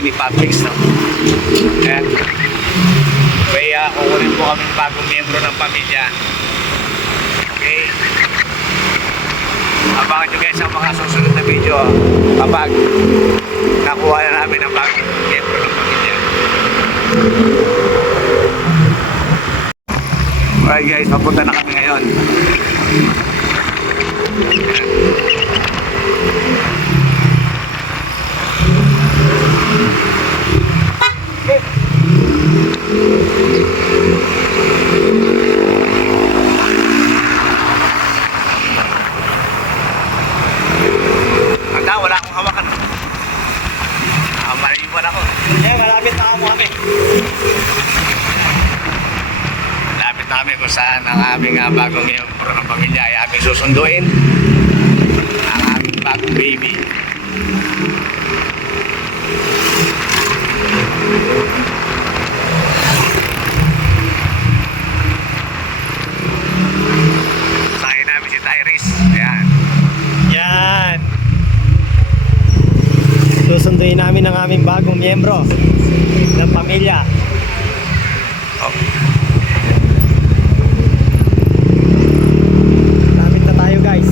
kami ni Patrick's, no? Ayan. Kaya kukunin po kami bagong miyembro ng pamilya. Okay? Abangan nyo guys ang mga susunod na video kapag nakuha na namin ang bagong miyembro ng pamilya. Alright guys, papunta na kami ngayon. Handa, wala akong hawakan. Maliwan ako. Malapit na kami. Malapit na kami kung saan ang aming bagong miyembro ng pamilya ay aming susunduin. Ang aming bagong baby. Sahin namin si Tyrese. Ayan. Yan. Susunduin namin ang aming bagong miyembro ng pamilya. Oh. Lapit na tayo guys.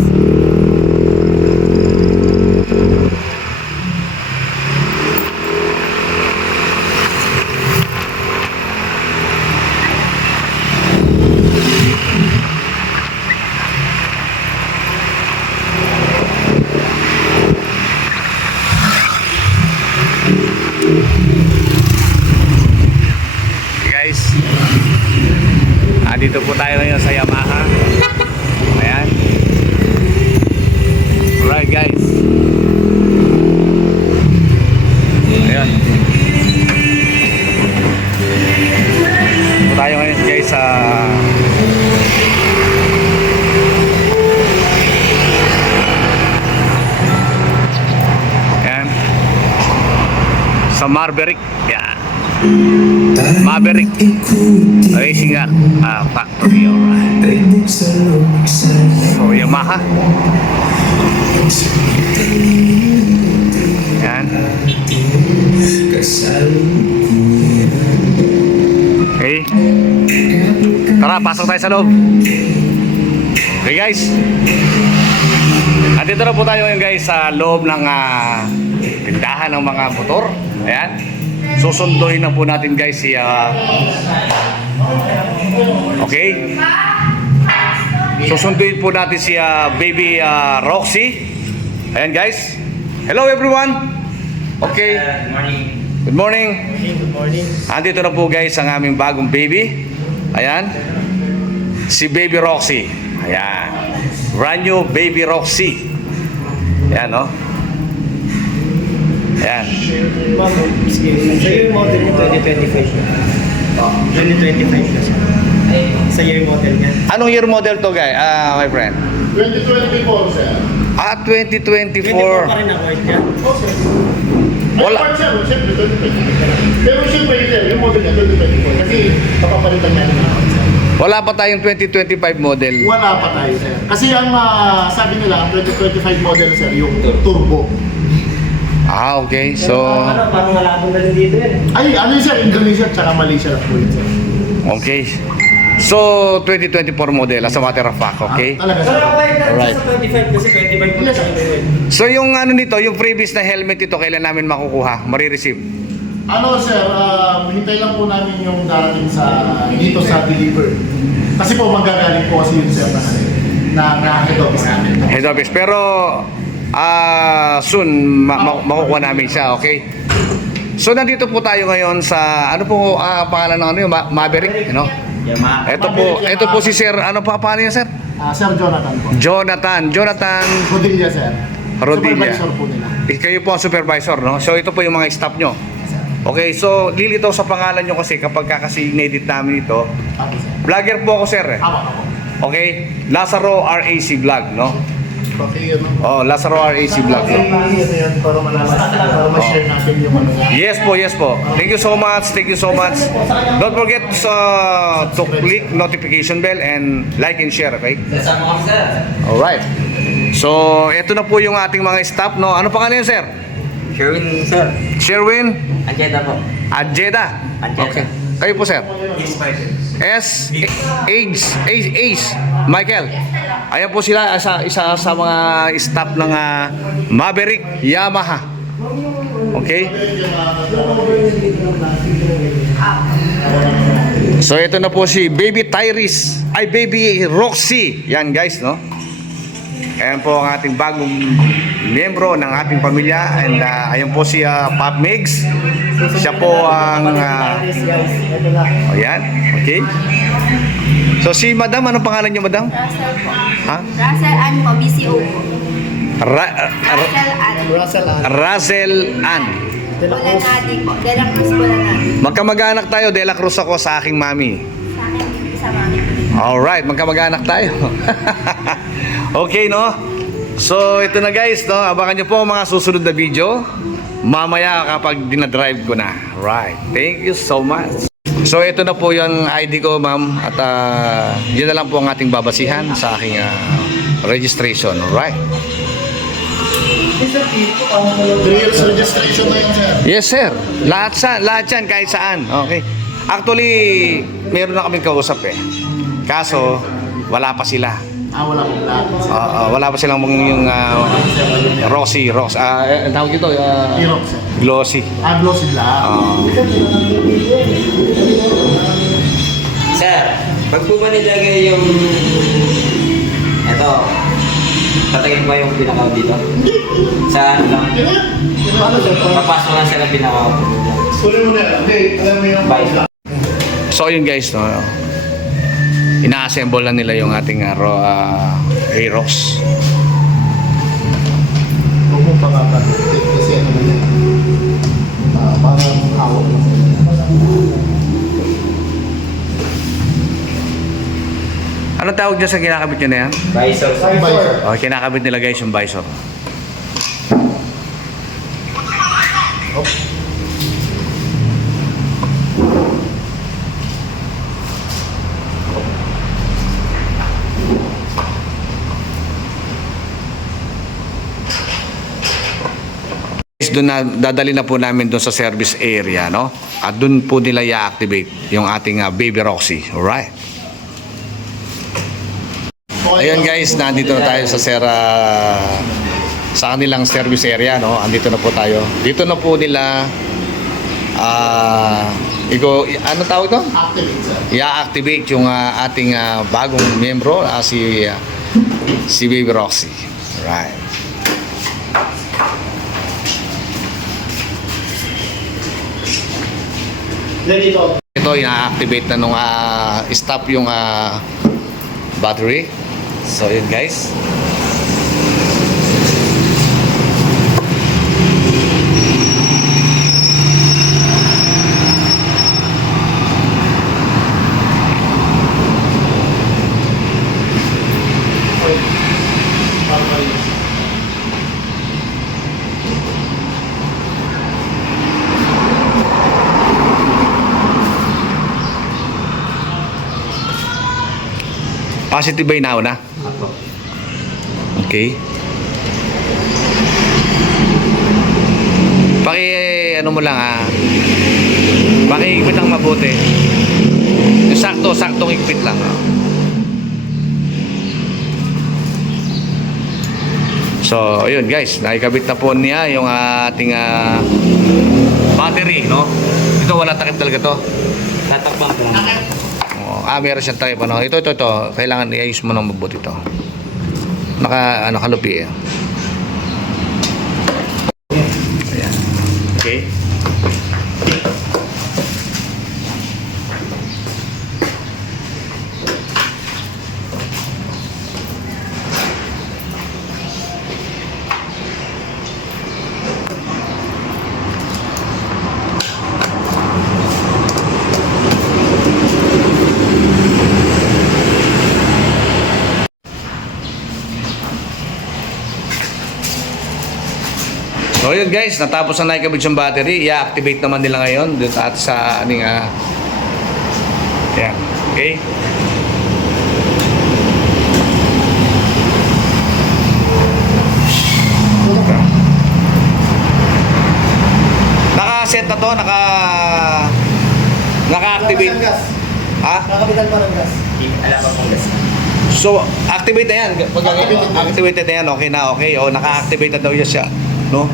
Guys, dito po tayo ngayon sa Yamaha. Ayan. Alright guys. Ayan. Dito tayo ngayon guys sa ayan, sa Maverick. Ayan. Maverick Racing Factory. Alright. So Yamaha. Yan. Okay. Tara, pasok tayo sa loob. Okay guys, andito na po tayo ngayon guys sa loob ng tindahan ng mga motor. Ayan. Susunduin na po natin guys si okay. Susunduin po natin si baby Roxy. Ayan guys. Hello everyone. Okay. Good morning. Good morning. Good morning. Andito na po guys ang aming bagong baby. Ayan. Si baby Roxy. Ayan. Brand new baby Roxy. Ayan, no? Ayan. Ma'am, excuse me. Sa year model mo 2025 na. 2025 na siya. Sa year model niya. Anong year model to guys? My friend. 2024, sir. 2024. 24 pa rin ang white niya. Okay. Wala. Wala. Sir, siyempre, 2024. Pero siyempre, sir, yung model niya, 2024. Kasi papapalitan niya ng account, sir. Wala pa tayong 2025 model. Wala pa tayo, sir. Kasi ang sabi nila, ang 2025 model, sir, yung turbo. Okay. So, Parang malabong na rin dito yan. Ay, ano yun, sir? Indonesia, tsaka Malaysia na po yun, sir. okay. So, 2024 model as a matter of fact, okay? Talaga, Pero sir. ang white na Alright. sa 25 kasi 25 po Yes, sa sir. So, yung ano nito, yung previous na helmet ito, kailan namin makukuha? Marireceive? Ano, sir, hintay lang po namin yung darating dito sa deliver. Kasi po, magagaling po kasi yun, sir, na head office namin. Head office. Pero, soon, makukuha namin siya, okay? So, nandito po tayo ngayon sa, ano po pangalan ng ano yung Maverick, no? Yamaha. Ito po si Sir, ano pa pangalan niya, Sir? Sir Jonathan po. Jonathan Rodilla, sir. Rodilla. Supervisor po nila. Kayo po ang supervisor, no? So, ito po yung mga staff nyo. Okay, so lilitaw sa pangalan nyo kasi kapag kasi in-edit namin ito. Ako, sir. Vlogger po ako, sir. Ako. Okay? Lazaro RAC Vlog, no? Okay, ano? Oh, Lazaro RAC Vlog, no? Para malaman, para ma-share natin yung ano niya. Yes po. Thank you so much. Don't forget to click notification bell and like and share, okay? Alright. So, ito na po yung ating mga staff, no? Ano pangalan yun, sir? Sherwin, sir. Sherwin Anjeda po. Ajeda. Ajeda. Okay. Kayo po, sir. S. Ace. Michael. Ayan po sila, isa sa mga staff ng Maverick Yamaha. Okay? So ito na po si Baby Tyrese, ay Baby Roxy. Yan guys, no? Ayan po ang ating bagong miyembro ng ating pamilya. And ayan po si Pop Migs. Siya po ang ayan, okay. So si Madam, anong pangalan niyo, Madam? Russell po. Ha? Russell Ann po, BCO po. Russell Ann. Russell Ann. Bulanati po. De La Cruz Bulanati. Magkamag-anak tayo, De La Cruz ako sa aking mami. Sa akin, sa mami. Alright, magkamag-anak tayo. Okay, no? So, ito na guys, no? Abangan nyo po ang mga susunod na video. Mamaya kapag dinadrive ko na. Right. Thank you so much. So, ito na po yung ID ko, ma'am. At yun na lang po ang ating babasihan sa aking registration. Alright. 3 years registration na yun, sir. Yes, sir. Lahat yan, kahit saan. Okay. Actually, meron na kaming kausap eh. Kaso, wala pa sila. Wala pong lahat. Wala pa silang yung Roxy. Ang tawag ito? T-Rox, sir. Glossy. Glossy lahat. Sir, pag po ba nilagay yung... Ito. Tatagin ba yung pinakaw dito? Sa ano lang? Papasok lang siya ng pinakaw. Sorry mo na yan. Hindi, alam mo yung Bye. So yun guys, no, ina-assemble na nila yung ating Aerox. huwag mong pangapat. Kasi ano ba yun? Parang hawak mo. Anong tawag dyan sa kinakabit nyo na yan? Visor. Visor. Okay, kinakabit nila guys yung visor. Doon na dadali na po namin doon sa service area, no? At doon po nila i-activate yung ating Baby Roxy. Alright. Ayun guys, nandito na tayo sa sa kanilang service area, no? Andito na po tayo. Dito na po nila ano tawag ito? Activate, sir. I-activate yung ating bagong miyembro, si Baby Roxy. Right. Dito. Ito, ina-activate na nung stop yung battery. So, yun guys. Positive ba yung na? Okay. Ano mo lang Paki-igpit lang mabuti. Yung saktong igpit lang. So, ayun guys, nakikabit na po niya yung ating battery, no? Ito wala takip talaga to. Tatakbang ko lang. Meron siyang type, ano. Ito. Kailangan i-ayos mo ng mabuti ito. Kalupi eh. Ayan. Okay. So yun guys, natapos na naikabit yung battery, i-activate naman nila ngayon dun at sa aning yan, okay. naka-activate. Ha? Nakapitan pa ng gas. Alam ko kung gas. So, activate na yan. Pag activated na yan, okay na, okay. O, naka-activate na daw siya, no?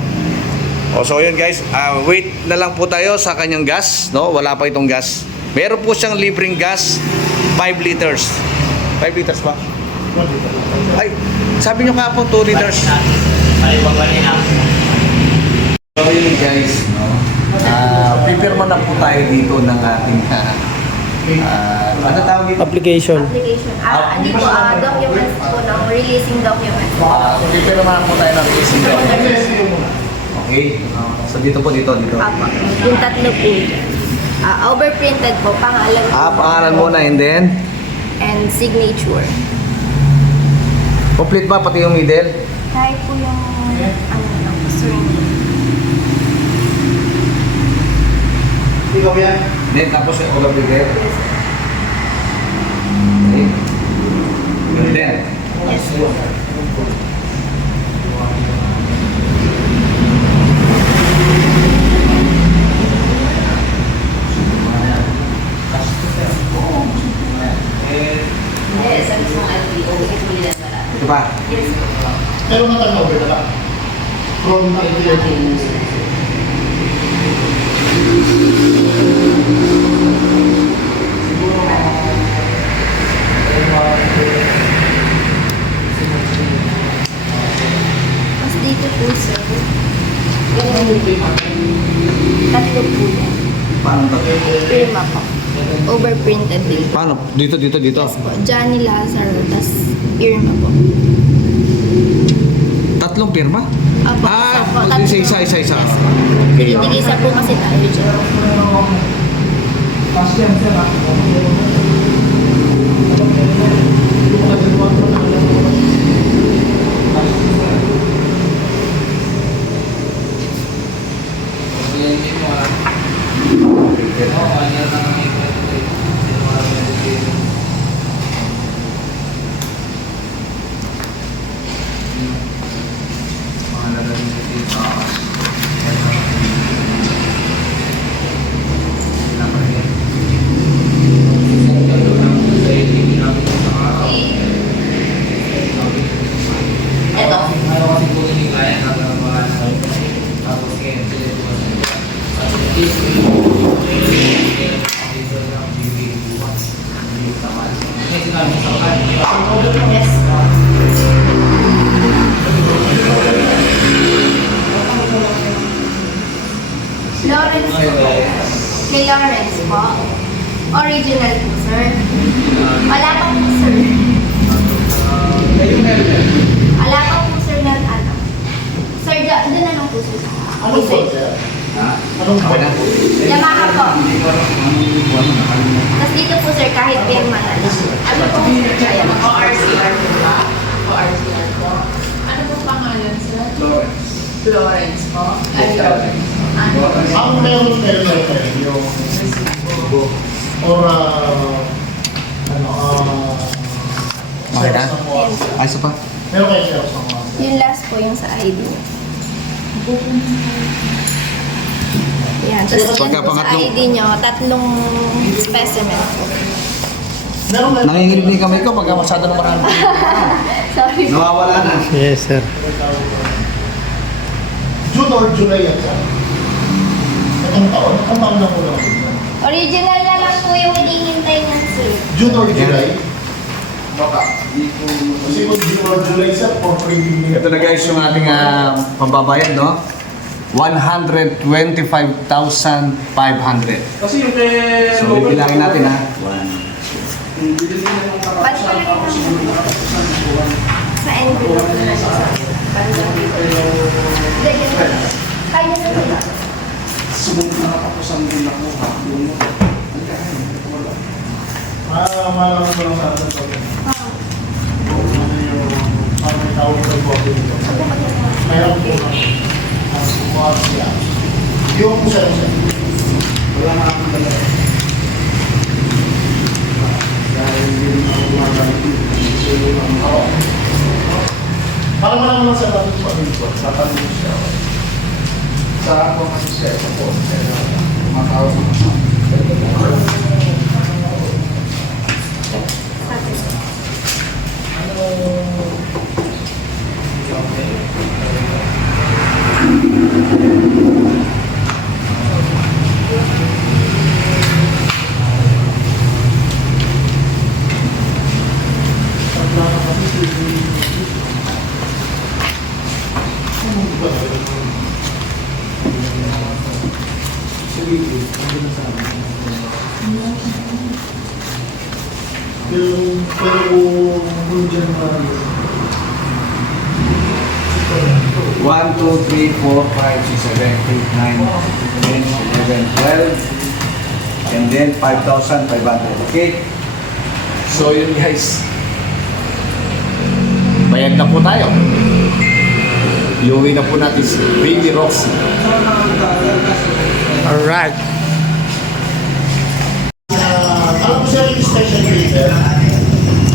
O, so yun guys, wait na lang po tayo sa kanyang gas, no? Wala pa itong gas. Meron po siyang libreng gas, 5 liters. 5 liters ba? Ay, sabi nyo ka po, 2 liters. Ay, wag ba rin So yun guys, no? Pipirma na po tayo dito ng ating, ano tawag dito? Application. Application. Dito, documents po ng releasing documents. Pipirma na po tayo ng releasing documents. Okay. So dito po, dito. Apo. Yung tatlo po. Overprinted po, pangalan po. Pangalan muna and then, And signature. complete ba pati yung middle? Kahit po yung, surname. Ikaw yan. Then tapos yung overbigger. Okay. And then, Yes po. ito pa. Yes po. Pero na-turnover na ba? From idea to... Mas dito po, sir. Ganun din po. Tatlo po yan. Paano ba? Firma po. Overprinted din po. Paano? Dito. Yes po. Johnny Lazaro, tas firma po. Tatlong pirma? Apo, isa. Yes po. Tinigisa po kasi tayo dyan. Yes po. Lawrence po. Kay Lawrence po. Original po, sir. Wala pa po, sir. Wala pa po, sir, na ano. Sir, doon na lang po, sir. Anong fault sir? Anong fault? Yamaha po. Tapos dito po, sir, kahit pirma na lang. Ano po, sir? Ayan. ORCR po ba? ORCR po. Ano po pangalan, sir? Florence po. Ay, Lawrence. Ang meron yung or Okay na? Xerox ng mga- Ay, isa pa? Meron kayo Xerox ng mga- Yung last po, yung sa ID niya. Yan. Tapos yan po sa Pagka-pangatlong- ID niyo, tatlong specimen po. Meron kayo- Nanginginig din kamay ko pagka masyado na marami. Sorry po. Nawawala na. Yes, sir. June or July yan sir? Itong taon? Ang taon na muna. Original na lang po yung hinihintay niyan, sir. June or July? Baka. Kasi kung June or July sir, for printing nila. Ito na guys yung ating pambabayad, no? 125,500. Kasi yung kay So, bibilangin natin ha. Ba't ko lang sa envelope na lang siya. Para sa Lagyan mo. Kaya na sila. sumunod na nakapusan din ako ha. Malaman ko lang sa atin ito. Kung ano yung may tawag sa bote nito. Mayroon po ang kumuha siya. Yung sir. Wala na akong dala. Dahil hindi na ako gumagamit. So, Oo. Para malaman lang sa atin po ano ito. Tatanong siya. Sa ako kasi siya, ito po. Matawag mo. Pero kung dyan na 1, 2, 3, 4, 5, 6, 7, 8, 9, 10, 11, 12, and then 5,500. Okay? So yun guys. Bayad na po tayo. Iuwi na po natin si Baby Roxy. Alright. alam ko siya yung special grader.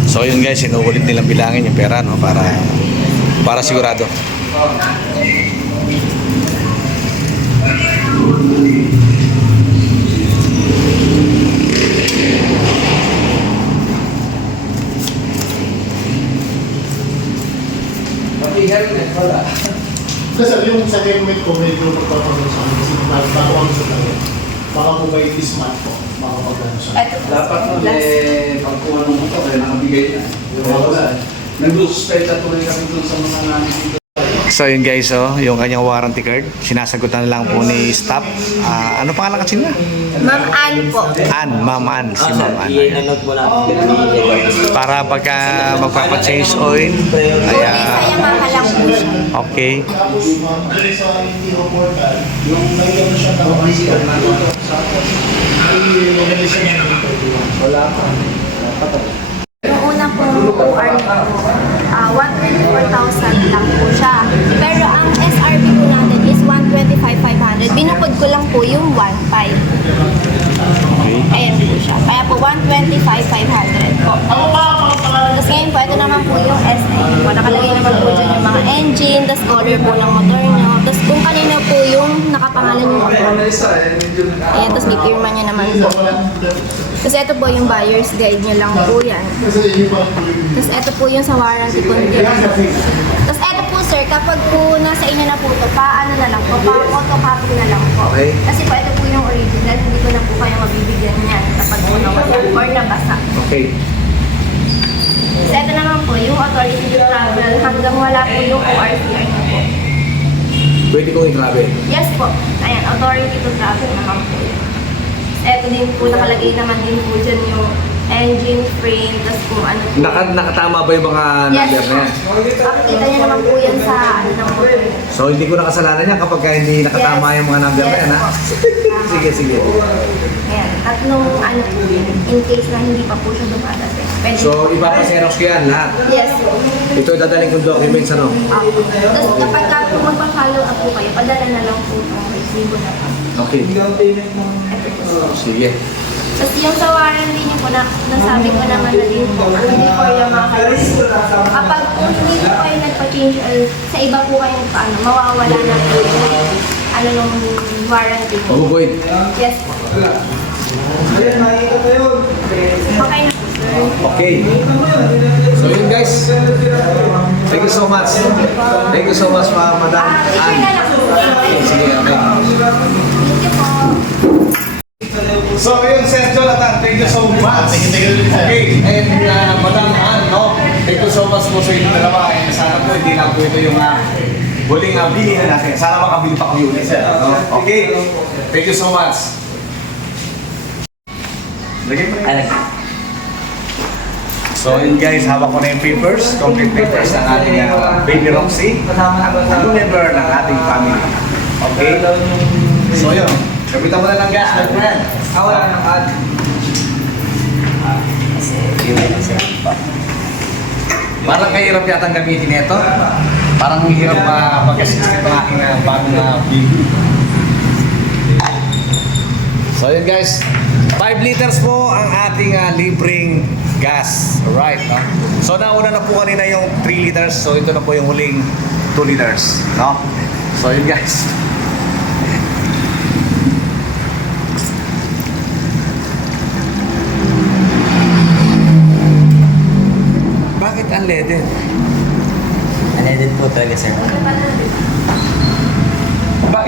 So yun guys, inuulit nilang bilangin yung pera, no, para sigurado. Pati helmet, wala. Kasi yung sa helmet ko, medyo magpapagano sa akin kasi bago ako sa tayo. Baka po ba yung smart po, makapagano siya. Dapat nun pagkuha ng motor, nakabigay na. Wala. Nag-suspect tuloy kami dun sa mga namin dito. So yun guys, yung kanyang warranty card, sinasagot na lang po ni staff. Ano pangalan kasi niya? Ma'am Ann po. Ma'am Ann, si Ma'am Ann. I-note mo na. Para pagka magpapa-change oil, Buti sa ayan. Yamaha lang po siya. Okay. Tapos dun sa Hero Portal, yung may gano'n siya na official na tapos i-release niya ng interview. Wala pa. Yung una pong OR ko, 124,000 lang po siya. Pero ang SRP po natin is 125,500. Binukod ko lang po yung 1.5. Ayan po siya. Kaya po 125,500 po. Tapos ngayon po, ito naman po yung SA po. Nakalagay naman po dyan yung mga engine, tapos color po ng motor nyo. Tapos kung kanina po yung nakapangalan yung motor. Ayan, tapos bipirma nyo naman po. Kasi ito po yung buyer's guide nyo lang po yan. Kasi yun pa Tapos ito po yung sa warranty condition. Tapos ito po sir, kapag po nasa inyo na po ito, paano na lang po, pa-photocopy na lang po. Okay. Kasi po ito po yung original, hindi ko na po kayo mabibigyan niyan kapag po nawala or nabasa. Okay. Tapos ito naman po, yung authority to travel hanggang wala po yung ORCR na po. Pwede kong i-travel. Yes po. Ayan, authority to travel naman po yun. Ito din po, nakalagay naman din po dyan yung engine, frame, tapos kung ano po. Nakatama ba yung mga number na yan? Makikita niyo naman po yan sa ano ng motor. So hindi ko nakasalanan yan kapag hindi nakatama yung mga number na yan, ha? Sige, sige. Ayan, tatlong ano po yun, in case na hindi pa po siya dumadating. Pwede So ipapaserox ko yan lahat. yes po. Ito dadaling kong documents, ano? Tapos kapag ka po magpa-follow up po kayo, padala na lang po itong resibo na po. Okay. Ito po. Sige. Tapos yung sa warranty niyo po, nasabi ko naman na din po, hindi po yung mga kapag po hindi po kayo nagpa-change oil, sa iba po kayo paano, mawawala na po yung ano nung warranty po. Mabubuit. Yes po. Okay na po, sir. Okay. So yun guys. Thank you so much. Thank you so much, Madam Picture na lang po. Sige, okay. Thank you po. So yun, Sir Jonathan, thank you so much. Okay, and Madam Ann, no? Thank you so much po sa inyo dalawa. And sana po hindi lang po ito yung huling bilhin natin. Sana makabili pa kami ulit, sir. No? Okay, thank you so much. Lagay mo na yun. So yun guys, hawak ko na yung papers, complete papers ng ating Baby Roxy, ang new member ng ating family. Okay? So yun, kapitan mo na ng gas, my friend. Wala nang ad. Parang kahirap yata ang gamitin ito. Parang hirap mag-assist itong aking bagong baby. So yun guys, 5 liters po ang ating libreng gas. Alright, no? So nauna na po kanina yung 3 liters. So ito na po yung huling 2 liters. No? So yun guys. unleaded? Unleaded po talaga, sir.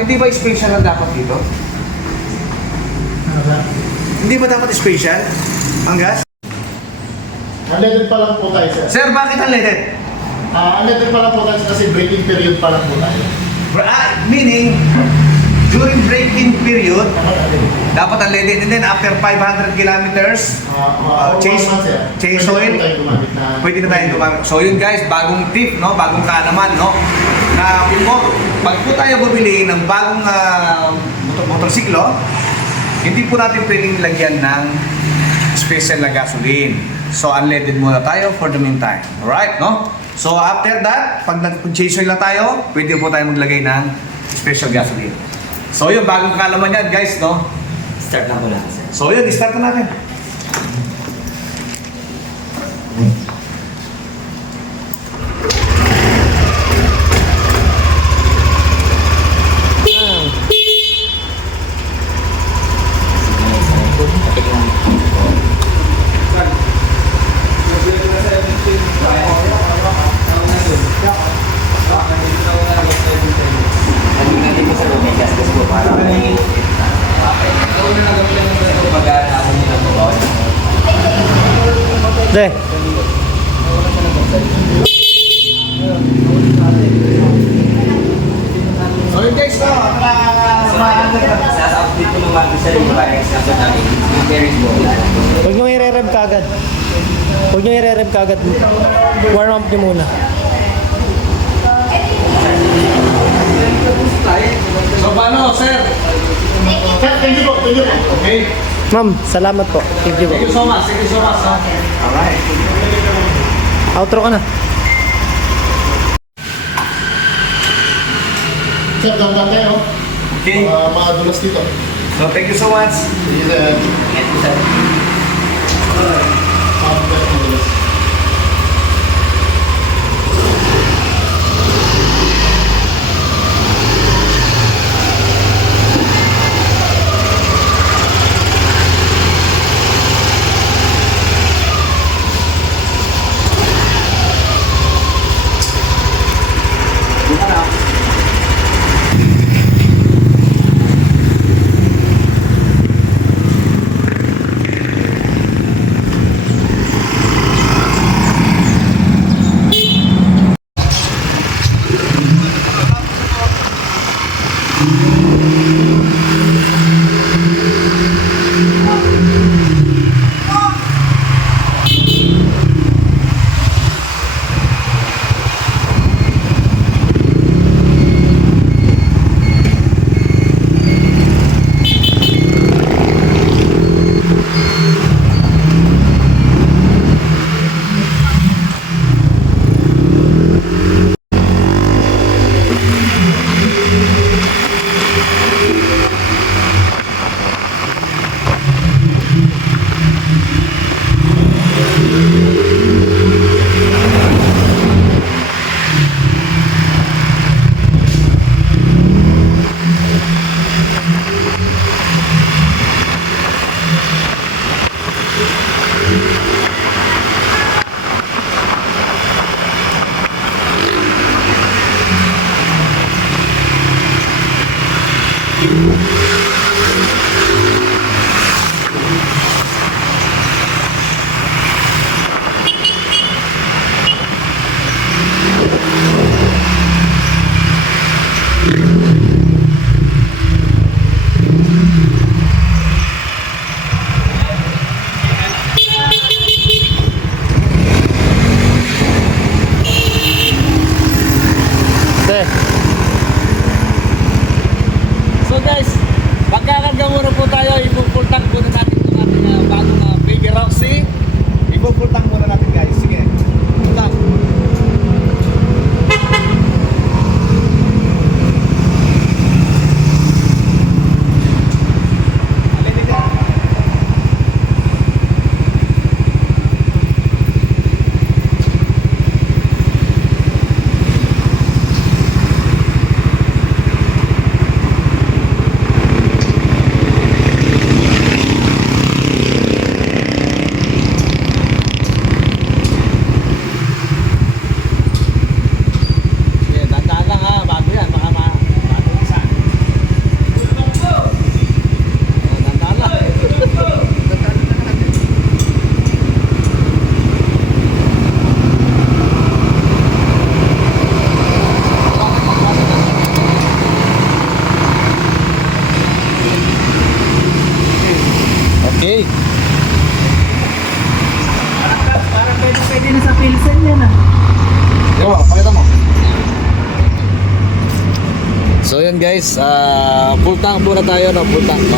Hindi ba special ang dapat dito? Hindi ba dapat special ang gas? Unleaded pa lang po tayo, sir. Sir, bakit unleaded? Unleaded pa lang po tayo kasi breaking period pa lang po tayo. Meaning, during break-in period, Dapat unleaded. dapat unleaded. And then after 500 kilometers, change Pwede oil, po tayo gumamit na. pwede na tayong gumamit. So yun guys, bagong tip, no? Bagong kaalaman, no? Na pag po tayo bumili ng bagong motorsiklo, hindi po natin pwedeng lagyan ng special na gasoline. So unleaded muna tayo for the meantime. Alright, no? So after that, pag nag-change oil na tayo, pwede po tayo maglagay ng special gasoline. So yun, bagong kaalaman yan guys, no? Start na po lang, sir. So yun, start na natin. Hindi po, sir, may gasgas po para may magana ako nila po. Pre. So yun guys, no? Sa update po ng mga sir, yung parang example natin, yung bearing po. Huwag nyo i-rev kagad. Huwag nyo i-rev kagad. Warm up nyo muna. So paano, sir? Sir, thank you po. Thank you po. Okay. Ma'am, salamat po. Thank you po. Thank you so much. Thank you so much. No? Alright. Outro ka na. Sir, ganda tayo. Okay. Mga dulas dito. So thank you so much. Sige, sir. Ingat po, sir. Mga dulas. guys, full tank muna tayo, no? Full tank, no?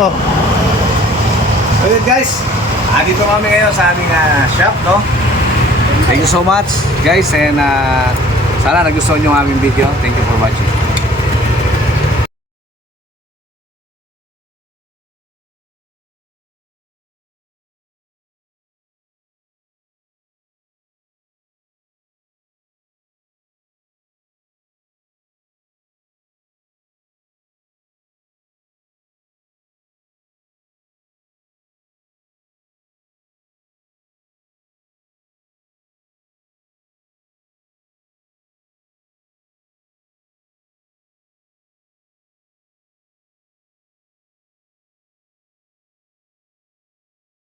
Oh. So yun guys, dito kami ngayon sa aming shop, no? Thank you so much guys, and sana nagustuhan nyo ang aming video. Thank you for watching.